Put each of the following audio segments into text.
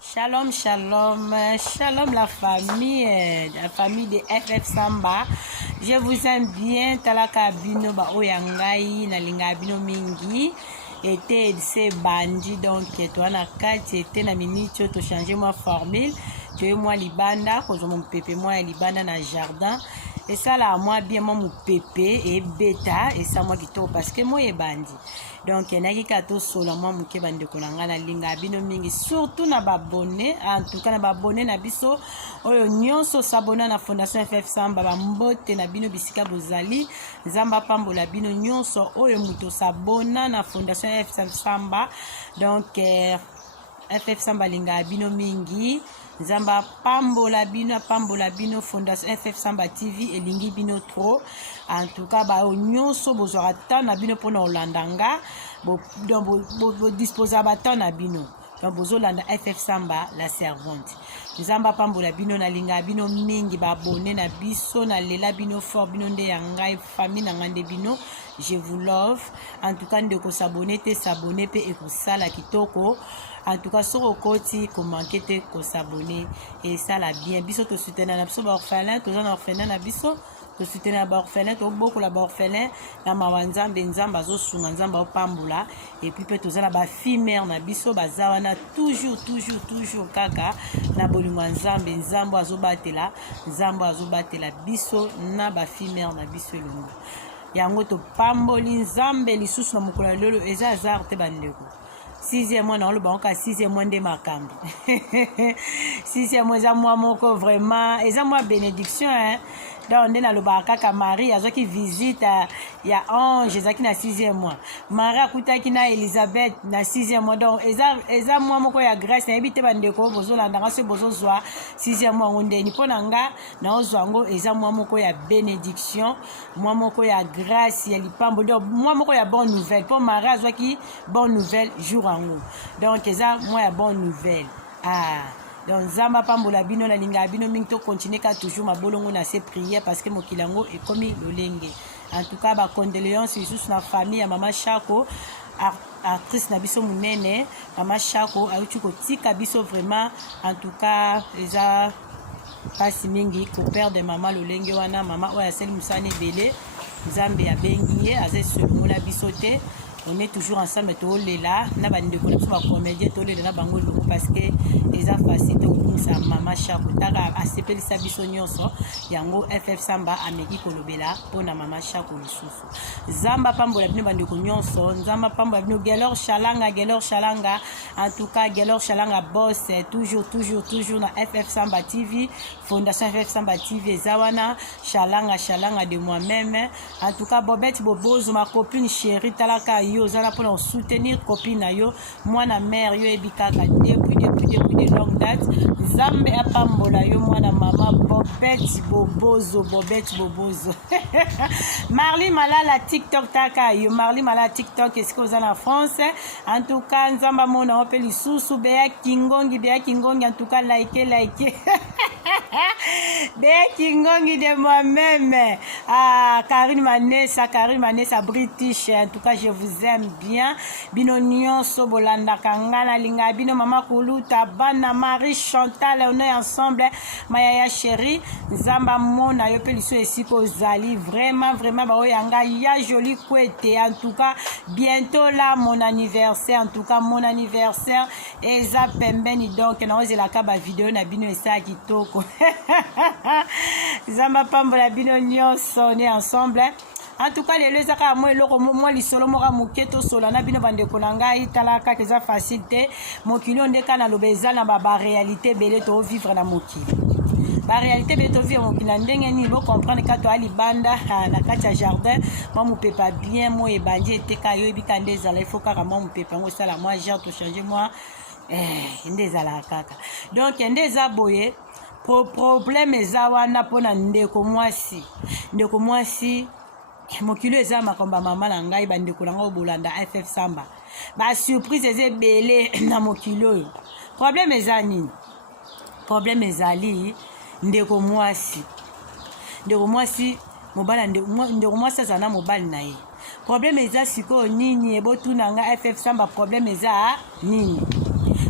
Shalom, shalom, shalom la famille de FF Samba. Je vous aime bien. Talaka bino ba oyangai na linga bino mingi. Était c'est bandi donc toi na kati était na minute to changer moi formule. Tu moi libanda, ko mon pépé moi libanda na jardin. Et ça là moi bien mon pépé et bêta et ça moi qui to parce que moi est bandi. Donc naki kato solo moi muke bande kolanga na linga bino mingi surtout na babonné en tout cas na babonné na biso oyo nyonso sabona na fondation FF Samba ba mbote na bino bisika bozali nzamba pambola bino nyonso oyo muto sabona na fondation FF Samba donc FF Samba linga bino mingi nzamba pambola bino fondation FF Samba TV elingi bino trop en tout cas ba nyonso bozora ta na bino pona olandanga bo disposer ba ta na bino donc bozolanda FF Samba la servante nzamba pambola bino na linga bino mingi ba abonné na biso na lela bino fort bino nde ya ngai famille na ngande bino je vous love en tout cas ndeko s'abonner te s'abonner pe ekosala kitoko en tout cas sur okoti commenter te ko s'abonner et ça la bien biso to soutenir na biso ba orphelin to na orphelin na biso to soutenir ba orphelin to beaucoup la ba orphelin na mawanzambe nzamba zo sunga nzamba opambula et puis peut to na ba fille mère na biso bazawana toujours kaka na bolingo nzambe nzambo azobatela biso na ba fille mère na biso elongo yango to pamboli nzambe lisusu na mokolo lelo eza azar te bandeko 6e mois na oloba onka 6e mois nde makambi 6e mois eza mois moko vraiment eza mois bénédiction hein donc nde naloba kaka Marie azwaki visite ya ange ezaki na 6e mois Marie akutaki na Elisabeth na 6e mois donc eza mois moko ya grâce nayebi te bandeko bozolandanga so bozozwa 6e mois ngo ndeni mpo na nga naozwa yango eza mois moko ya bénédiction mois moko ya grâce ya lipambo donc mois moko ya bonne nouvelle mpo Marie azwaki bonne nouvelle jour yango donc eza mois ya bonne nouvelle donc nzamba pambola bino na linga bino mingi to continuer ka toujours mabolongo na se prière parce que mokilango est comme lolenge en tout cas ba condoléances lisusu na famille ya mama Chako actrice na biso munene mama Chako auti kotika biso vraiment en tout cas eza pasi mingi ko perdre mama lolenge wana mama oya seli musane belé nzambe ya bengi ye aze semola biso te on est toujours ensemble to lela na bande ko na ba comédien to lela na bango loko parce que eza facile to sa mama Chako taka asepelisa biso nyonso yango FF Samba ameki kolobela pona mama Chako lisusu zamba pambola bino bande ko nyonso nzamba pambola bino Gelor Shalanga en tout cas Gelor Shalanga boss toujours na FF Samba TV fondation FF Samba TV zawana Shalanga de moi-même en tout cas Bobette Bobozo ma copine chérie talaka yo zana pour soutenir copine na yo mwana mère yo ebikaka depuis de longue date Zambe apambola yo mwana mama Bobette Bobozo Marli Malala TikTok taka yo Marli Malala TikTok est-ce que vous en France en tout cas nzamba mona opeli susu beya kingongi en tout cas like beya kingongi de moi-même Karine Manessa British en tout cas je vous aime bien bino nyonso bolanda kangana linga bino mama Kuluta bana Marie Chantal on est ensemble Maya chérie nzamba mona yo peliso esiko zali vraiment ba oyanga ya joli kwete en tout cas bientôt là mon anniversaire eza pembeni donc na ozela ka ba vidéo na bino esa kitoko nzamba pambola bino nyonso on est ensemble en tout cas les ezaka moi eloko moi lisolo moka moketo sola na bino bande kolanga italaka keza facilité mokilo ndeka na lobeza na ba réalité belé to vivre na mokili ba réalité belé to vivre mokili ndenge ni bo comprendre ka to ali banda na kati ya jardin moi mo pepa bien moi ebandi eteka yo ebika ndeza la faut kaka moi mo pepa ngo sala moi genre to changer moi ndeza la kaka donc ndeza boye problème eza wana pona ndeko mwasi mokilo eza makomba mama na ngai bandeko na ngo bolanda FF Samba ba surprise eze belé na mokilo problème eza nini problème ezali ndeko mwasi mobala ndeko mwasi azana mobali na ye problème eza sikoyo nini ebotuna nga FF Samba problème eza nini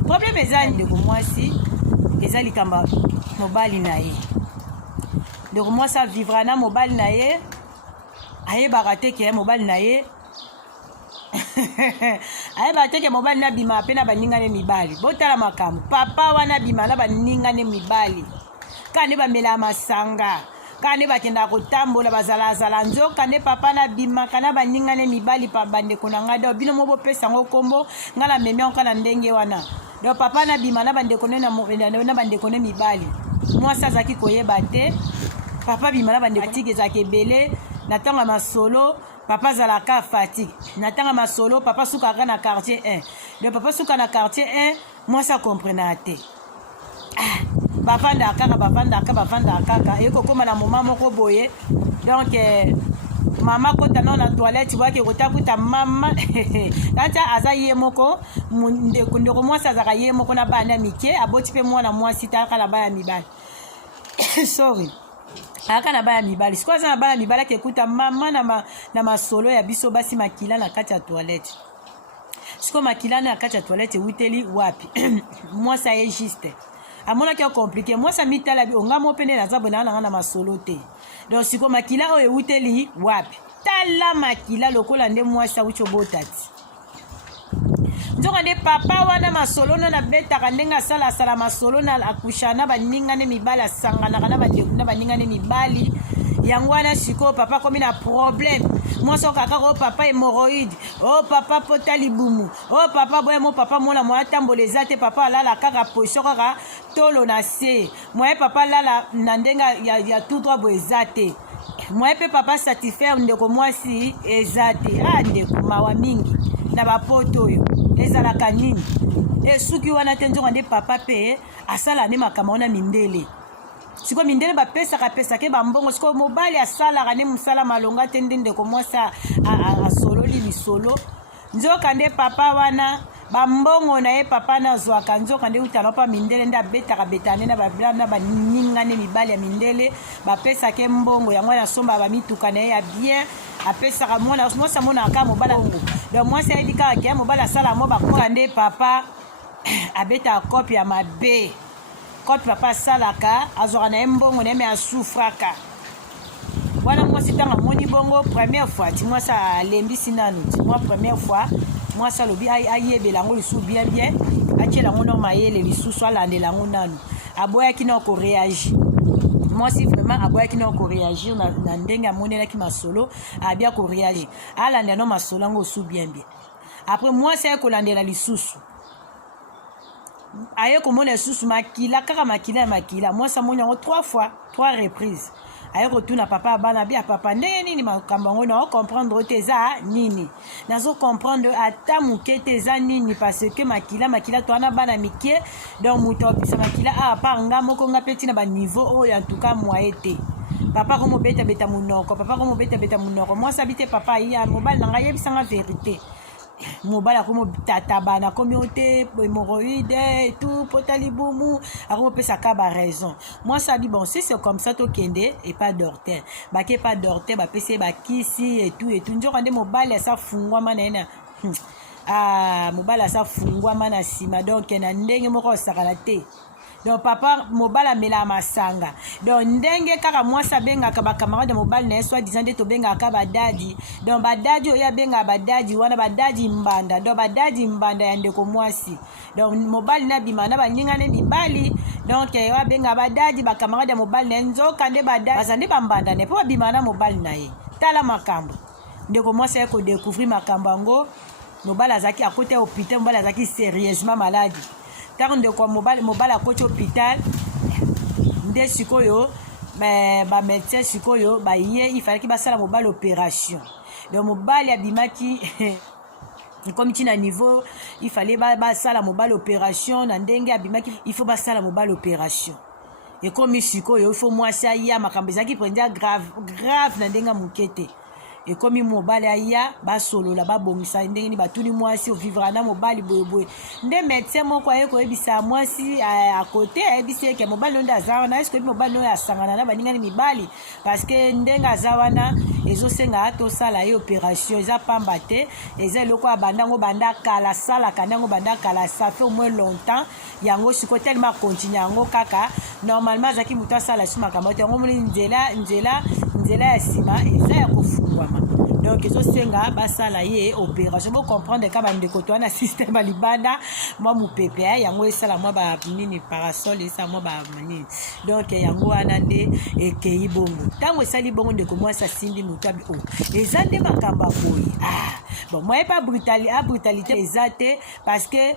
problème eza ndeko mwasi eza likamba mobali na ye ndeko mwasi avivra na mobali na ye ayebaka te ke mobali na ye ayebaka te ke mobali na bima mpe na baningane mibali botala makambo papa wana bima na baningane mibali kande bamela masanga kande bakenda kotambola bazala nzoka nde papa na bima kana baningane mibali pa bandeko na ngai do bino mo bopesa ngo kombo nga na meme onka na ndenge wana do papa na bima na bandeko na bandeko ne mibali mwasi azalaki koyeba te papa bima na bandeko fatigue ezalaki ebele na ntango ya masolo papa azalaka fatigue na ntango ya masolo papa sukaka na quartier 1 do papa suka na quartier 1 mwasi akomprenaka te bafanda kaka ekokoma na moma moko boye donc mama kota na toilette boyaki kotakuta mama kata aza ye moko ndeko mwasi azaka ye moko na bana mike aboti mpe mwana mwasi taka na baya mibali sorry aka na baya mibali sikoyo aza na baya mibali akekuta mama na masolo ya biso basi makila na kati ya toilette sikoyo makila na kati ya toilette ewuteli wapi mwasi aye juste amonaki compliqué moi ça mitala bi onga mo pene na zabona na masolo te donc siko makila oyo ewuteli wapi tala makila lokola nde mwasi awuti obotati nzoka nde papa wana masolo na betaka ndenga sala masolo na akushana baningane mibali asanganaka na baningane mibali yango wana siko papa komi na problème mwasi okaka ko papa hémorroïde oh papa pota libumu oh papa boye mo papa mona mo atambola eza te papa alala kaka position kaka tolo na se moye papa lala na ndenga ya tout droit bo eza te moye mpe papa satisfaire ndeko mwasi eza te ndeko mawa mingi na bapoto oyo ezalaka nini esuki wana te nzonga nde papa mpe asala nde makambo wana mindele siko mindele pesake bambongo siko mobali asalaka nde mosala malonga te nde ndeko mwasi asololi lisolo nzoka nde papa wana bambongo na ye papa nazwaka nzoka nde utala pa mindele nde abetaka betane na baningane mibali ya mindele bapesake mbongo yango nasomba bamituka na ye ya bien apesaka mwasi amonaka mobali bongo donc mwasi ayedi kaka ke mobali asala mo bakoka nde papa abetaka kope ya mabe kope papa asalaka azwaka na ye mbongo na ye me asufraka wana mwasi ntango amoni bongo première fois ti mwasi alembisi nanu ti mwa première fois mwasi alobi ayebela yango lisusu bien atiela yango no mayele lisusu alandela yango nanu aboyaki na koréagir mwasi vraiment aboyaki na koréagir na ndenge amonelaki masolo abia koréagir alandela no masolo yango osu bien après mwasi aye kolandela lisusu aye komona lisusu makila kaka makila mwasi amoni yango 3 reprises aye kotuna papa abana bia papa ndenge nini makambo yango na ocomprendre te eza nini nazo comprendre ata moke te eza nini parce que makila to wana bana mike donc moto apesa makila apa nga moko nga mpe ntina baniveau oyo en tout cas moye te papa komobeta munoko mwasi abi te papa ya mobali na ngai yebisanga vérité mobali akomotatabana akomi o te hémorroïde tout pota libumu akomopesaka baraison mwasi abi bon si c'est comme ça tokende et pas dorter bake pas dorter bapesi bakisi et tout nzoka nde mobali asa fungwama na ye na mobali asa fungwama na nsima donc na ndenge moko osakana te donc papa mobali amela masanga donc ndenge kaka mwasi abengaka bakamarade mobali na ye soit disant nde tobengaka badadi donc badadi oyo abengaka badadi wana badadi mbanda donc badadi mbanda ya ndeko mwasi donc mobali na bima na baningane mibali donc oyo abengaka badadi bakamarade mobali na ye nzoka nde badadi baza nde bambanda ne mpo babima na mobali na ye tala makambo ndeko mwasi aye kodécouvrir makambo yango mobali azalaki akota hôpital mobali azalaki sérieusement malade ntango ndeko mobali akoti hôpital nde sikoyo bamédecin sikoyo baye ifalaki basala mobali opération donc mobali abimaki comme ti na niveau ifale basala mobali opération na ndenge abimaki il faut basala mobali opération ekomi sikoyo il faut mwasi aya makambo ezalaki mpenza grave na ndenge moke te et comme mobali aya ba solo la ba bongisa ndenge ni batuni mwasi o vivre na mobali boye nde médecin moko ayeko ebisa mwasi à côté ebisi ke mobali ndo azawana est-ce que mobali ndo asangana na baninga ni mibali parce que ndenge azawana ezosenga atosala ye opération eza pamba te eza eloko ya bandango banda kala sala kandango banda kala ça fait au moins longtemps yango siko tellement continue yango kaka normalement azaki mutu asala su makambo te yango moni nzela ya nsima eza ya kofungwama donc ezosenga basala ye opération bo comprendre ka bandeko to na système ya libanda mwa mopepe yango esala mwa banini parasol esala mwa banini donc yango wana nde ekei bongo ntango esali bongo ndeko mwasi asimbi motu abi o eza nde makambo boye bon moi pas brutalité eza te parce que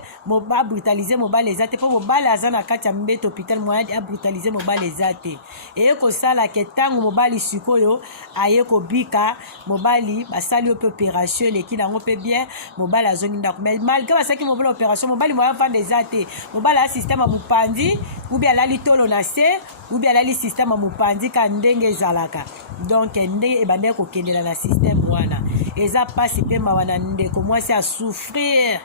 abrutaliser mobali eza te mpo mobali aza na kati ya mbeto hôpital moyen abrutaliser mobali eza te eye kosala ke ntango mobali sikoyo aye kobika mobali basali ope opération eleki nango mpe bien mobali azongi ndako mais malgré basalaki mobali opération mobali moya vanda eza te mobali a système ya mopandi ubi alali tolo na se ubi alali système ya mopandi ka ndenge ezalaka donc ndenge ebandeki kokendela na système wana eza pasi mpe mawa na ndeko mwasi a souffrir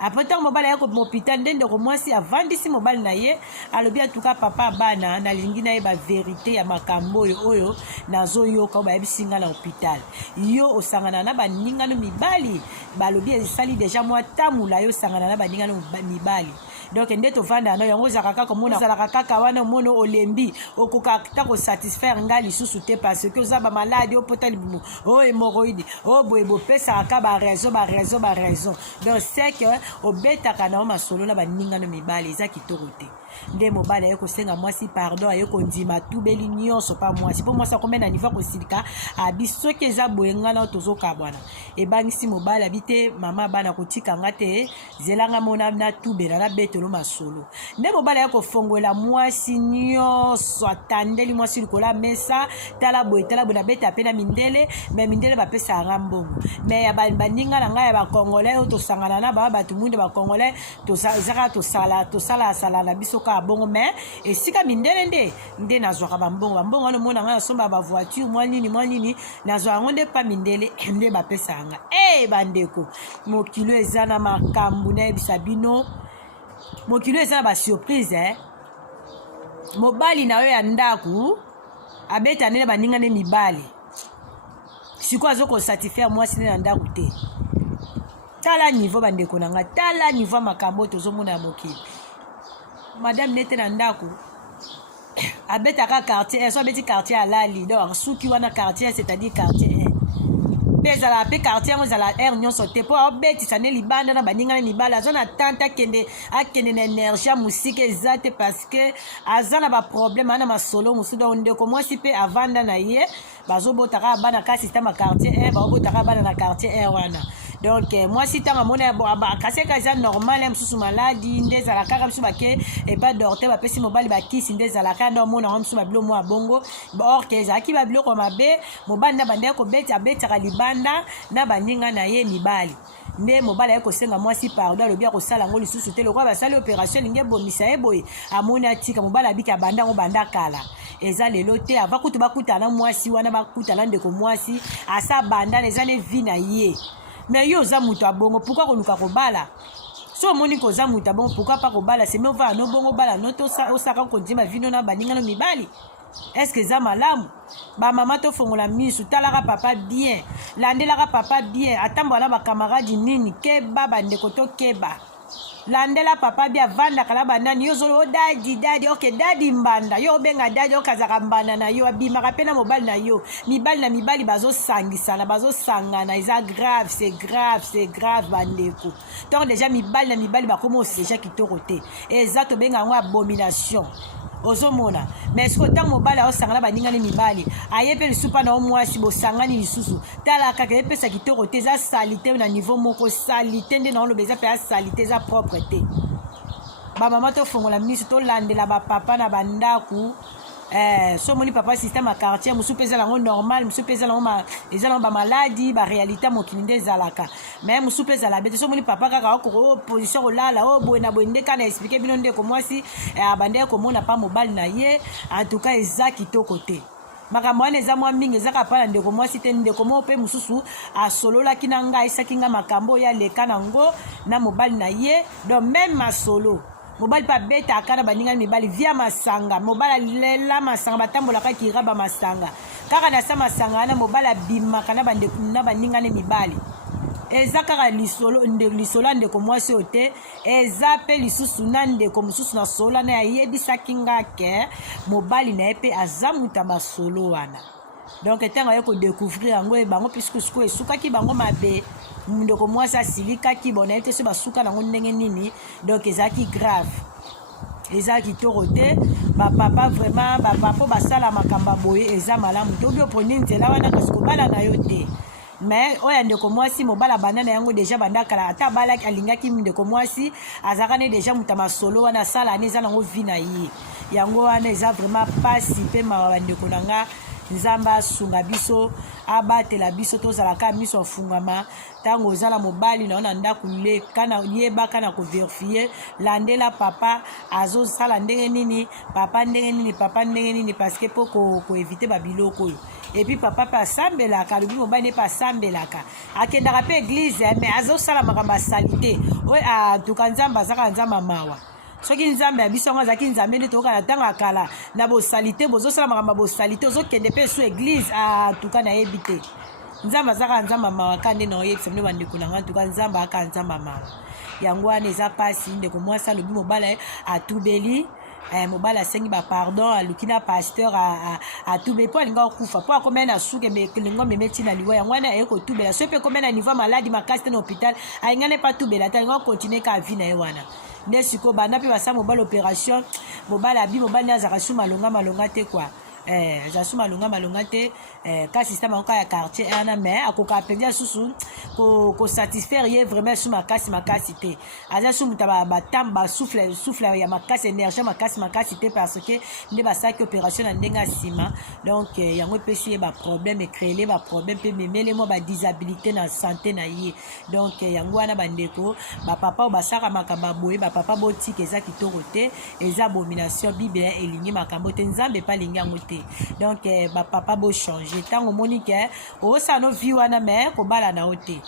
après ntango mobali aye hôpital nde ndeko mwasi avandisi mobali na ye alobi atuka papa bana nalingi nayeba verité ya makambo oyo nazoyoka oyo bayebisi nga na hôpital yo osangana na baningano mibali balobi esali deja mwa tamula yo osangana na baningano mibali donc nde tovanda no yango ozalaka kaka omona ozalaka kaka wana omona olembi okoka ta kosatisfaire nga lisusu te parce que oza bamaladi opota libumu o hémoroïde o boye bopesaka ka baraison donc c'est que obetaka na o masolo na baningano mibali eza kitoko te nde mobali aye kosenga mwasi pardon aye kondima tubeli nyonso pa mwasi mpo mwasi akomena niveau kosilika abi soki eza boye nga na tozokabwana ebangisi mobali abi te mama bana kotika nga te zelanga mona na tubela na betelo masolo nde mobali aye kofongola mwasi nyonso atandeli mwasi likola mesa tala boye na beta ape na mindele me mindele bapesaka nga mbongo me ya baninga na ngai ya bakongolais oyo tosangana na baba bato munde bakongolais ezaka tosala na biso ka bongo mais esika mindele nde nazwaka bambongo wana omona ngai nasomba bavoiture mwa nini nazwa yango nde pa mindele nde bapesaka nga bandeko mokilo eza na makambo nayebisa bino mokilo eza na basurprise mobali na yo ya ndako abeta nde baninga nde mibali sikoyo azokosatisfaire mwasi nde na ndako te tala niveau bandeko na nga tala niveau makambo tozomona ya mokili madame nete na ndako abetaka quartier so abeti quartier alali donc suki wana quartier c'est-à-dire quartier mpe ezala mpe quartier yango ezala aire nyonso te mpo abetisa nde libanda na baninga na mibali aza na tante akende na énergie ya mosika eza te parce que aza na baproblème ana masolo mosusu donc ndeko mwasi mpe avanda na ye bazobotaka bana ka système ya quartier baobotaka bana na quartier wana donc mwasi ntango amona kaseka eza normal mosusu maladi nde ezalaka kaka mosusu bake epa dorte bapesi mobali bakisi nde ezalaka nde omona yango mosusu babilo mwa bongo or ke ezalaki babiloko mabe mobali na bandeki kobeti abetaka libanda na baninga na ye mibali nde mobali aye kosenga mwasi pardon alobi akosala yango lisusu te lokola basali opération elingi ebomisa ye boye amoni atika mobali abiki abanda yango banda kala eza lelo te ava kutu bakutana mwasi wana bakutana ndeko mwasi asa bandana eza ne vi na ye mais yo oza moto abongo pourquoi koluka kobala so omoni koza moto abongo pourquoi pas kobala seme ovaa no bongo bala no to osaka kondima vino na baningano mibali est-ce que eza malamu bamama tofongola misu talaka papa bien landelaka papa bien atambola na bakamaradi nini keba bandeko tokeba landela papa bia avandaka na banani yo ozolo dadi ok dadi mbanda yo obenga dadi okazaka mbanda na yo abimaka mpe na mobali na yo mibali na mibali bazosangisana bazosangana eza grave c'est grave bandeko donc déjà mibali na mibali bakoma oseja kitoko te eza tobenga yango abomination ozomona mais siko ntango mobali aosangana baningani mibali aye mpe lisusu mpa na omwasi bosangani lisusu tala kaka epesa kitoko te eza salite na niveau moko salite nde na oloba eza mpe ya salite eza propre te bamama tofongola miso tolandela bapapa na bandako so moni papa système ya quartier mosusu mpe ezala yango normal mosusu mpe ezala yango bamaladi baréalité mokili nde ezalaka mais mosusu mpe ezala bete so moni papa kaka opposition kolala o boye na boye nde kana explike bino ndeko mwasi abandeki komona pa mobali na ye en tout cas eza kitoko te makambo wana eza mwa mingi ezaka pa na ndeko mwasi te ndeko moko mpe mosusu asololaki na ngai esaki nga makambo oyo aleka nango na mobali na ye donc même masolo mobali mpe abetaka na baningani mibali via masanga mobali alela masanga batambolaka kiraba masanga kaka na sa masanga wana mobali abimaka na baningani mibali eza kaka lisolo ya ndeko mwasi oyo te eza mpe lisusu na ndeko mosusu na solo na ayebisaki nga ke mobali na ye mpe aza muta masolo wana donc ntango aye kodécouvrir yango bango puisque suku esukaki bango mabe ndeko mwasi asilikaki bona ye te so basuka nango ndenge nini donc ezalaki grave eza kitoko te bapapa vraiment bapapa mpo basala makambo boye eza malamu te obi oponi nzela wana kasi kobala na yo te mais oyo ndeko mwasi mobala banda na yango deja banda kala ata balaki alingaki ndeko mwasi azalaka ne deja muta masolo wana asala ane eza nango vi na ye yango wana eza vraiment pasi mpe mawa bandeko na nga nzambe asunga biso abatela biso tozalaka miso afungama ntango ozala mobali na yo na ndako yebaka na koverifie landela papa azosala ndenge nini papa ndenge nini papa ndenge nini parceke mpo koevite babiloko oyo epuis papa mpe asambelaka alobi mobali ne mpe asambelaka akendaka mpe eglize mais azosala makambo asali te oyo atuka nzambe azaka nzambe amawa soki nzambe ya biso yango azalaki nzambe nde tokoka na ntango akala na bosali te bozosala makambo ya bosali te ozokende mpe su eglize atuka nayebi te nzambe azaka nzambe amawa ka nde na oyebisa bino bandeko na nga ntuka nzambe aka nzambe amawa yango wana eza mpasi ndeko mwasi alobi mobali atubeli mobali asengi bapardon aluki na pasteur atubeli mpo alinga okufa mpo akomai na suki elingo meme ntina liwa yango wana aye kotubela so mpe komai na niveau maladi makasi te na hôpital alinga ne mpe atubela te alinga okontinue ka avi na ye wana nde sikoyo banda mpe basala mobali opération mobali abi mobali nde azalaka su malonga te kwa aza su malonga te ka système yango ka ya quartier wana mais akoka apenzi asusu kosatisfaire ye vraiment su makasi te aza su mutu basouffle ya makasi énergie makasi te parce que nde basalaki opération na ndenge nsima donc yango epesi ye baproblème ecréele baproblème mpe memele mwa badisabilité na santé na ye donc yango wana bandeko bapapa oyo basalaka makambo aboye bapapa botika eza kitoko te eza abomination bible elingi makambo te nzambe mpe alingi yango te donc bapapa bochange ntango omoni ke osala no vi wana mais kobala na yo te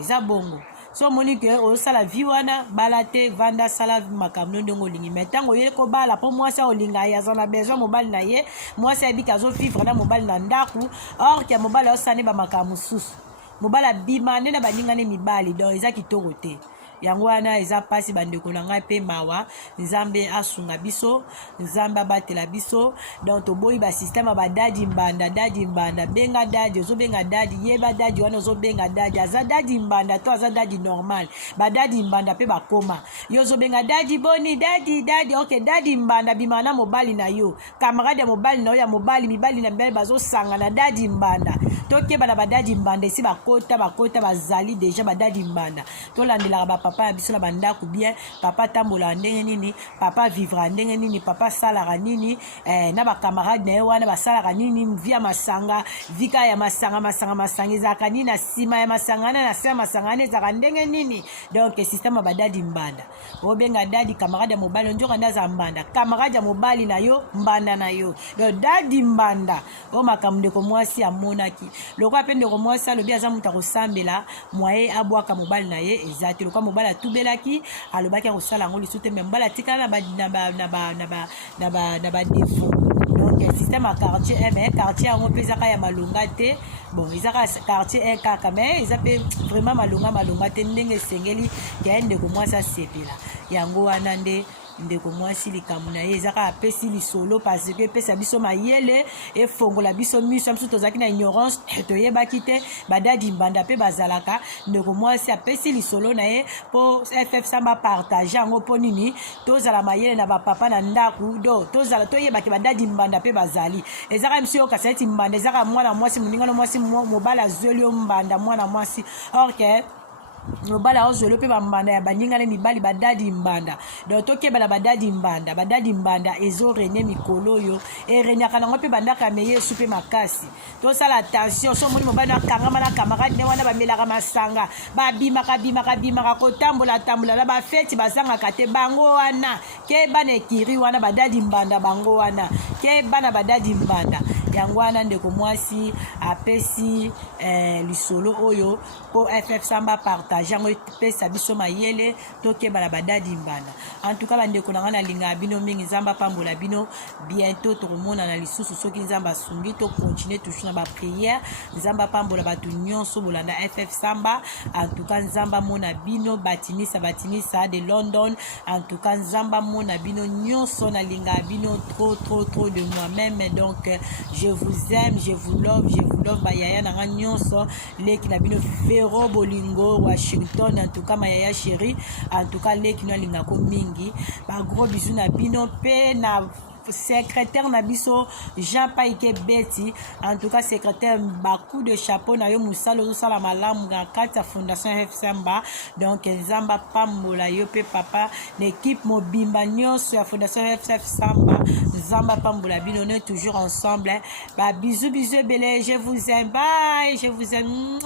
eza bongo so omoni ke osala vi wana bala te vanda sala makambo no ndenge olingi mais ntango oye kobala mpo mwasi olinga ye aza na besoin mobali na ye mwasi ayebiki azovivre na mobali na ndako or ke mobali aosala ne bamakambo mosusu mobali abima nde na baningane mibali donc eza kitoko te yango wana eza mpasi bandeko na ngai mpe mawa nzambe asunga biso nzambe abatela biso donc toboyi basysteme ya badadi mbanda benga dadi ozobenga dadi yeba dadi wana ozobenga dadi aza dadi mbanda to aza dadi normal badadi mbanda mpe bakoma yo ozobenga dadi boni dadi ok dadi mbanda bima na mobali na yo camarade ya mobali na yo ya mobali mibali na mibali bazosanga na dadi mbanda tokeba na badadi mbanda esi bakota bazali deja badadi mbanda tolandelaka papa ya biso na bandako bien papa tambola ndenge nini papa vivre ndenge nini papa salaka nini na bakamarade na ye wana basalaka nini via masanga vika ya masanga ezalaka nini na nsima ya masanga wana na se ya masanga wana ezalaka ndenge nini donc systeme ya badadi mbanda obenga dadi kamarade ya mobali nzoka nde aza mbanda kamarade ya mobali na yo mbanda na yo donc dadi mbanda oyo makambo ndeko mwasi amonaki lokola mpe ndeko mwasi alobi aza moto akosambela mwaye abwaka mobali na ye eza te lokola mobali atubelaki alobaki akosala yango lisu te me mobali atikala na badefo donc système ya quartier mais quartier yango mpe ezaka ya malonga te bon ezaka quartier kaka mais eza mpe vraiment malonga te ndenge esengeli ke ndeko mwasi asepela yango wana nde ndeko mwasi likambo na ye ezaka apesi lisolo parce que epesa biso mayele efongola biso miso biso tozalaki na ignorance toyebaki te badadi mbanda mpe bazalaka ndeko mwasi apesi lisolo na ye mpo ff samba partage yango mpo nini tozala mayele na bapapa na ndako do tozala toyebaki badadi mbanda mpe bazali ezaka biso yokasa eti mbanda ezaka mwana mwasi moningana mwasi mobali azweli yo mbanda mwana mwasi orke mobali azweli mpe bambanda ya baningana mibali badadi mbanda donc tokebana badadi mbanda ezorene mikolo oyo erenyaka nango mpe bandaka me yesu mpe makasi tosala attention so omoni mobali akangama na camarade ne wana bamelaka masanga babimaka kotambola na bafeti bazangaka te bango wana kebana ekiri wana badadi mbanda bango wana kebana badadi mbanda yango wana ndeko mwasi apesi lisolo oyo po FF Samba partage yango pesa biso mayele tokeba na badadi mbana. En tout cas bandeko na ngana linga bino mingi Nzamba pambola bino bientôt tokomona na lisusu soki Nzamba sungi to continuer toujours na ba prière Nzamba pambola batu nyonso bolanda FF Samba. En tout cas Nzamba mona bino batinisa de London. En tout cas Nzamba mona bino nyonso na linga bino trop de moi-même. Donc je vous aime, je vous love bayaya na nyonso leki na bino Vero Bolingo Washington. En tout cas mayaya chérie, en tout cas leki na linga ko mingi ba gros bisous na bino pe na secrétaire Nabiso Jean Paike Betty. En tout cas secrétaire beaucoup de chapeau na yo musalo zo sala malamu ga kata fondation FF Samba. Donc Nzamba pambola yo pe papa l'équipe mobimba nyonso ya fondation FF Samba. Nzamba pambola bino on est toujours ensemble. Bah bisous belé, je vous aime, bye, je vous aime.